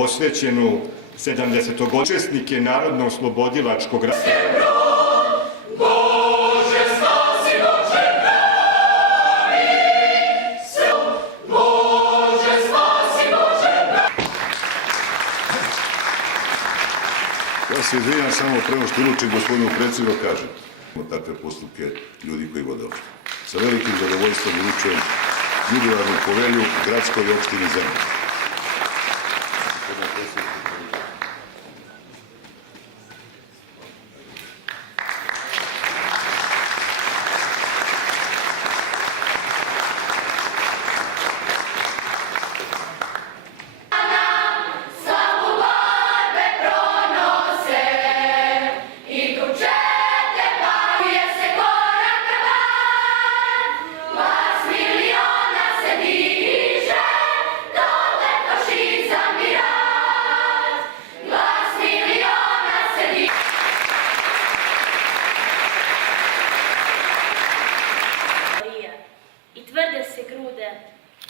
posvećenu 70. učesnike Narodno-oslobodilačkog rata. Ja se izvinjam samo prema što uručim gospodinu predsjedniku kažem. Takve postupke ljudi koji vode opštinu. Sa velikim zadovoljstvom uručujem jubilarnu povelju gradskoj opštini Zemun. I tvrde se grude,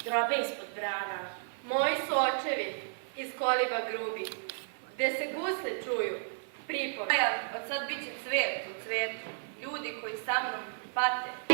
drobe ispod brana. Moji su očevi iz koliba grubi, gde se gusle čuju, pripove. Od sad bit će cvet u cvetu, ljudi koji sa mnom pate,